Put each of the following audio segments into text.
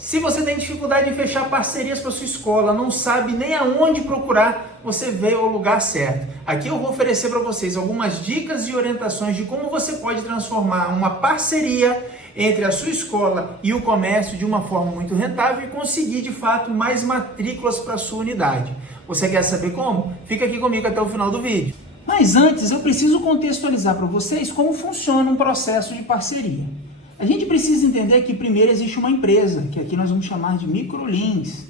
Se você tem dificuldade em fechar parcerias para sua escola, não sabe nem aonde procurar, você veio ao lugar certo. Aqui eu vou oferecer para vocês algumas dicas e orientações de como você pode transformar uma parceria entre a sua escola e o comércio de uma forma muito rentável e conseguir de fato mais matrículas para a sua unidade. Você quer saber como? Fica aqui comigo até o final do vídeo. Mas antes eu preciso contextualizar para vocês como funciona um processo de parceria. A gente precisa entender que primeiro existe uma empresa, que aqui nós vamos chamar de Microlins.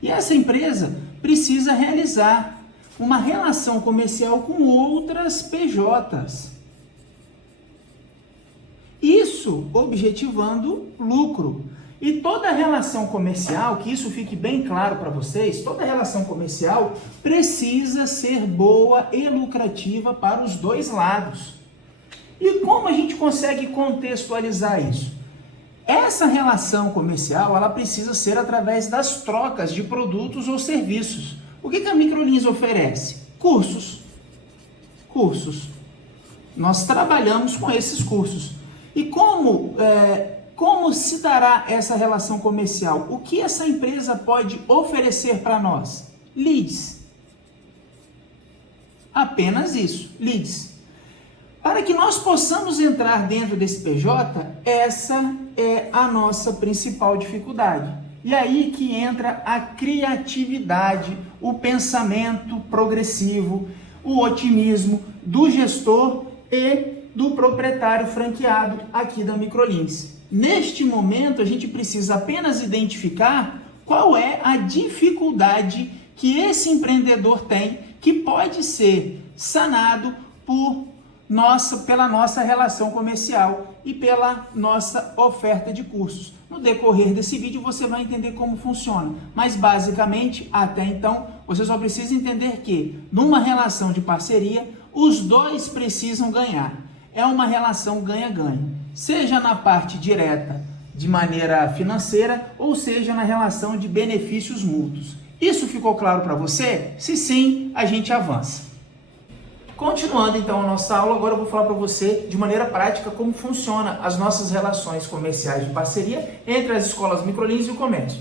E essa empresa precisa realizar uma relação comercial com outras PJs. Isso objetivando lucro. E toda relação comercial, que isso fique bem claro para vocês, toda relação comercial precisa ser boa e lucrativa para os dois lados. E como a gente consegue contextualizar isso? Essa relação comercial, ela precisa ser através das trocas de produtos ou serviços. O que a Microlins oferece? Cursos. Cursos. Nós trabalhamos com esses cursos. E como se dará essa relação comercial? O que essa empresa pode oferecer para nós? Leads. Apenas isso, leads. Para que nós possamos entrar dentro desse PJ, essa é a nossa principal dificuldade. E aí que entra a criatividade, o pensamento progressivo, o otimismo do gestor e do proprietário franqueado aqui da Microlins. Neste momento, a gente precisa apenas identificar qual é a dificuldade que esse empreendedor tem, que pode ser sanado pela nossa relação comercial e pela nossa oferta de cursos. No decorrer desse vídeo você vai entender como funciona, mas basicamente, até então, você só precisa entender que numa relação de parceria, os dois precisam ganhar. É uma relação ganha-ganha, seja na parte direta, de maneira financeira, ou seja na relação de benefícios mútuos. Isso ficou claro para você? Se sim, a gente avança. Continuando então a nossa aula, agora eu vou falar para você de maneira prática como funciona as nossas relações comerciais de parceria entre as escolas Microlins e o comércio.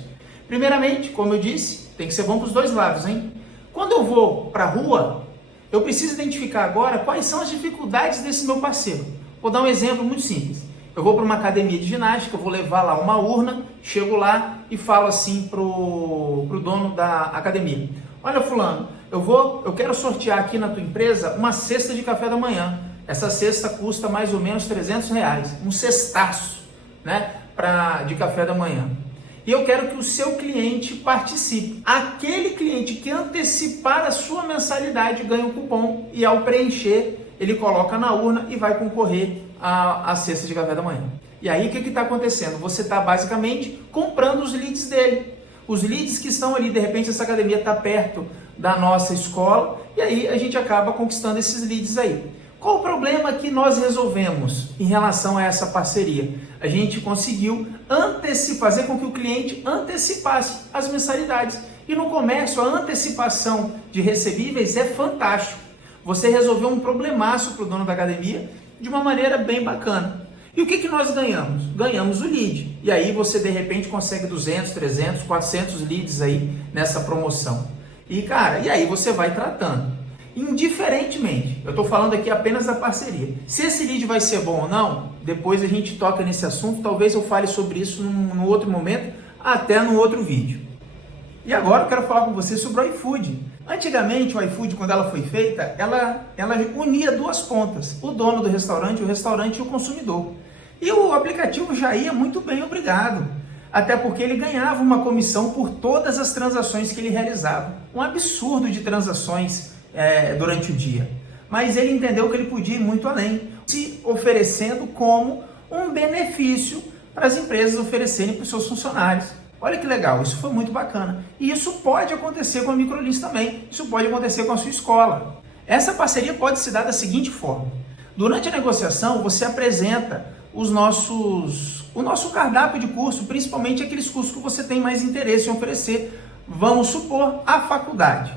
Primeiramente, como eu disse, tem que ser bom para os dois lados, hein? Quando eu vou para a rua, eu preciso identificar agora quais são as dificuldades desse meu parceiro. Vou dar um exemplo muito simples. Eu vou para uma academia de ginástica, vou levar lá uma urna, chego lá e falo assim pro dono da academia: olha, fulano, eu quero sortear aqui na tua empresa uma cesta de café da manhã. Essa cesta custa mais ou menos R$300, um cestaço, né, de café da manhã. E eu quero que o seu cliente participe. Aquele cliente que antecipar a sua mensalidade ganha um cupom e ao preencher, ele coloca na urna e vai concorrer à cesta de café da manhã. E aí o que está acontecendo? Você está basicamente comprando os leads dele. Os leads que estão ali, de repente essa academia está perto da nossa escola e aí a gente acaba conquistando esses leads aí. Qual o problema que nós resolvemos em relação a essa parceria? A gente conseguiu fazer com que o cliente antecipasse as mensalidades. E no comércio, a antecipação de recebíveis é fantástico. Você resolveu um problemaço para o dono da academia de uma maneira bem bacana. E o que nós ganhamos? Ganhamos o lead. E aí você de repente consegue 200, 300, 400 leads aí nessa promoção. E cara, e aí você vai tratando. Indiferentemente, eu estou falando aqui apenas da parceria. Se esse lead vai ser bom ou não, depois a gente toca nesse assunto. Talvez eu fale sobre isso num outro momento, até num outro vídeo. E agora eu quero falar com você sobre o iFood. Antigamente o iFood, quando ela foi feita, ela unia duas pontas, o dono do restaurante, o restaurante e o consumidor. E o aplicativo já ia muito bem, obrigado. Até porque ele ganhava uma comissão por todas as transações que ele realizava. Um absurdo de transações durante o dia. Mas ele entendeu que ele podia ir muito além, se oferecendo como um benefício para as empresas oferecerem para os seus funcionários. Olha que legal, isso foi muito bacana. E isso pode acontecer com a Microlins também, isso pode acontecer com a sua escola. Essa parceria pode se dar da seguinte forma: durante a negociação você apresenta o nosso cardápio de curso, principalmente aqueles cursos que você tem mais interesse em oferecer. Vamos supor a faculdade.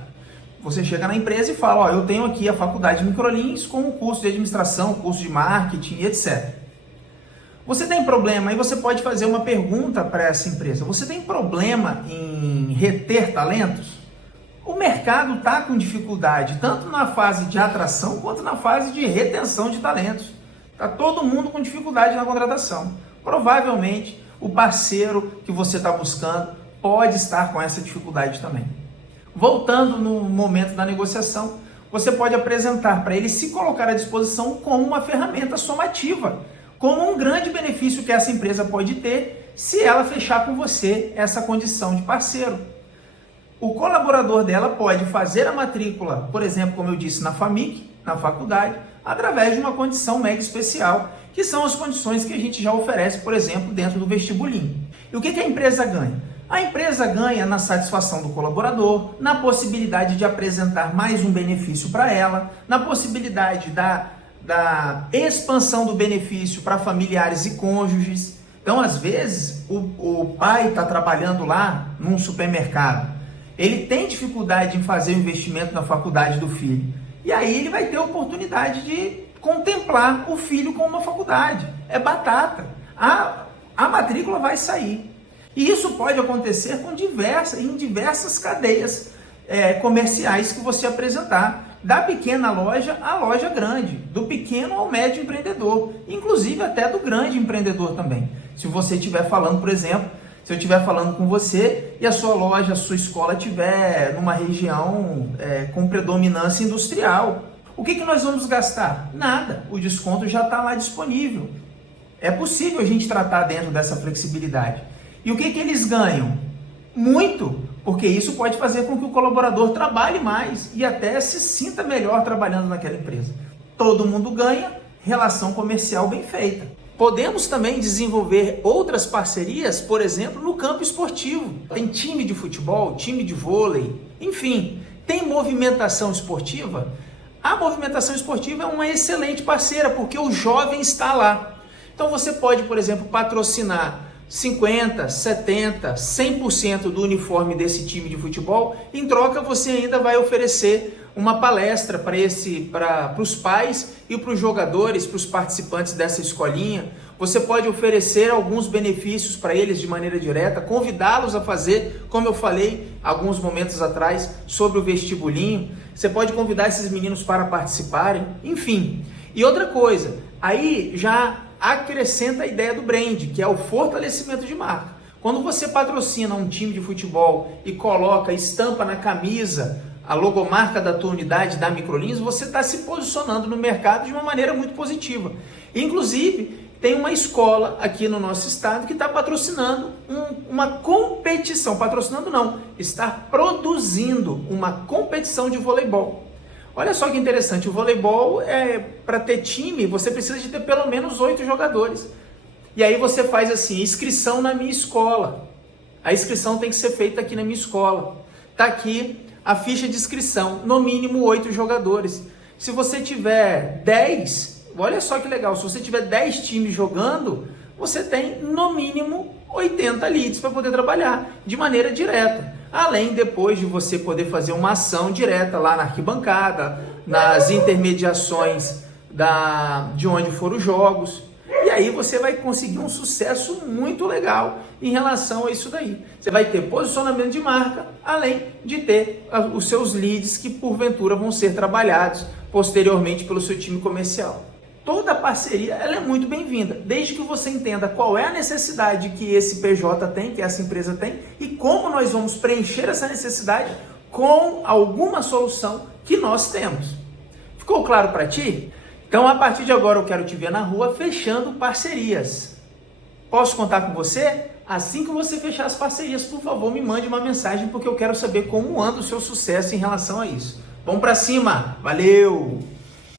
Você chega na empresa e fala: ó, eu tenho aqui a faculdade Microlins com o curso de administração, curso de marketing, etc. Você tem problema, aí você pode fazer uma pergunta para essa empresa, você tem problema em reter talentos? O mercado está com dificuldade, tanto na fase de atração, quanto na fase de retenção de talentos. Está todo mundo com dificuldade na contratação. Provavelmente, o parceiro que você está buscando pode estar com essa dificuldade também. Voltando no momento da negociação, você pode apresentar para ele se colocar à disposição como uma ferramenta somativa, como um grande benefício que essa empresa pode ter se ela fechar com você essa condição de parceiro. O colaborador dela pode fazer a matrícula, por exemplo, como eu disse, na FAMIC, na faculdade, através de uma condição mega especial, que são as condições que a gente já oferece, por exemplo, dentro do vestibulinho. E o que a empresa ganha? A empresa ganha na satisfação do colaborador, na possibilidade de apresentar mais um benefício para ela, na possibilidade da expansão do benefício para familiares e cônjuges. Então, às vezes, o pai está trabalhando lá num supermercado, ele tem dificuldade em fazer o investimento na faculdade do filho. E aí ele vai ter a oportunidade de contemplar o filho com uma faculdade. É batata. A matrícula vai sair. E isso pode acontecer em diversas cadeias comerciais que você apresentar. Da pequena loja à loja grande. Do pequeno ao médio empreendedor. Inclusive até do grande empreendedor também. Se você estiver falando, por exemplo, se eu estiver falando com você e a sua loja, a sua escola estiver numa região com predominância industrial, o que nós vamos gastar? Nada, o desconto já está lá disponível. É possível a gente tratar dentro dessa flexibilidade. E o que eles ganham? Muito, porque isso pode fazer com que o colaborador trabalhe mais e até se sinta melhor trabalhando naquela empresa. Todo mundo ganha, relação comercial bem feita. Podemos também desenvolver outras parcerias, por exemplo, no campo esportivo. Tem time de futebol, time de vôlei, enfim, tem movimentação esportiva. A movimentação esportiva é uma excelente parceira, porque o jovem está lá. Então você pode, por exemplo, patrocinar 50%, 70%, 100% do uniforme desse time de futebol. Em troca, você ainda vai oferecer uma palestra para os pais e para os jogadores, para os participantes dessa escolinha. Você pode oferecer alguns benefícios para eles de maneira direta, convidá-los a fazer, como eu falei alguns momentos atrás, sobre o vestibulinho. Você pode convidar esses meninos para participarem, enfim. E outra coisa, aí já acrescenta a ideia do brand, que é o fortalecimento de marca. Quando você patrocina um time de futebol e coloca, estampa na camisa a logomarca da tua unidade, da Microlins, você está se posicionando no mercado de uma maneira muito positiva. Inclusive, tem uma escola aqui no nosso estado que está patrocinando uma competição, patrocinando não, está produzindo uma competição de voleibol. Olha só que interessante, o voleibol, para ter time, você precisa de ter pelo menos 8 jogadores. E aí você faz assim, inscrição na minha escola. A inscrição tem que ser feita aqui na minha escola. Está aqui a ficha de inscrição, no mínimo 8 jogadores. Se você tiver 10, olha só que legal, se você tiver 10 times jogando, você tem no mínimo 80 leads para poder trabalhar de maneira direta. Além depois de você poder fazer uma ação direta lá na arquibancada, nas intermediações de onde foram os jogos. E aí você vai conseguir um sucesso muito legal em relação a isso daí. Você vai ter posicionamento de marca, além de ter os seus leads que porventura vão ser trabalhados posteriormente pelo seu time comercial. Toda parceria ela é muito bem-vinda, desde que você entenda qual é a necessidade que esse PJ tem, que essa empresa tem, e como nós vamos preencher essa necessidade com alguma solução que nós temos. Ficou claro para ti? Então, a partir de agora, eu quero te ver na rua fechando parcerias. Posso contar com você? Assim que você fechar as parcerias, por favor, me mande uma mensagem, porque eu quero saber como anda o seu sucesso em relação a isso. Vamos para cima! Valeu!